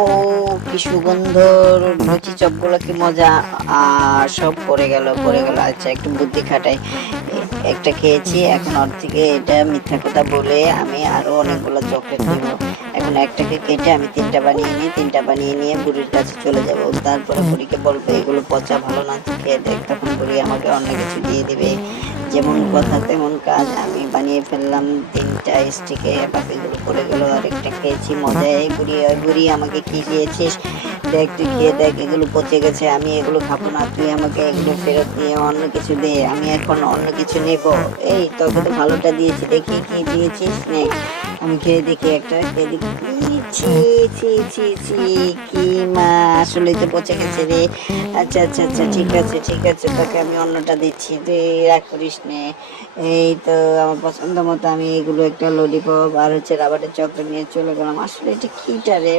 ও কি সুগন্ধর লুচি চপগুলো, কি মজা! আর সব পড়ে গেল। আচ্ছা, একটু বুদ্ধি খাটাই। একটা খেয়েছি, এখন ওর থেকে এটা মিথ্যা কথা বলে আমি আরো অনেকগুলো চকলেট নিব। এখন একটাকে কেটে আমি তিনটা বানিয়ে নিয়ে বুড়ির কাছে চলে যাব। তারপরে বুড়িকে বলবো এগুলো পচা, ভালো না, তুই খেয়ে দেখ। তখন বুড়ি আমাকে অন্য কিছু দিয়ে দিবে। যেমন কথা তেমন কাজ, আমি বানিয়ে ফেললাম তিনটা স্টিকে, বাকিগুলো পড়ে গেল। আর একটা খেয়েছি, মজায়। এই বুড়ি, ওই বুড়ি, আমাকে কি দিয়েছিস? দেখ, তুই খেয়ে দেখ, এগুলো পচে গেছে, আমি এগুলো খাবো না, তুই আমাকে এগুলো ফেরত দিয়ে অন্য কিছু দে, আমি এখন অন্য কিছু নেব। এই তোকে তো ভালোটা দিয়েছি, দেখি কি দিয়েছিস, নে। আমি খেয়ে দেখি, একটা খেয়ে দেখি। ছি ছি ছি ছি, কি মা! আসলেই তো পচে গেছে রে। আচ্ছা আচ্ছা আচ্ছা, ঠিক আছে, তোকে আমি অন্যটা দিচ্ছি, তুই রাগ করিস নে। এই তো আমার পছন্দ মতো আমি এগুলো একটা ললিপপ আর হচ্ছে রাবারের চকলেট নিয়ে চলে গেলাম। আসলে এটা কিটা রে?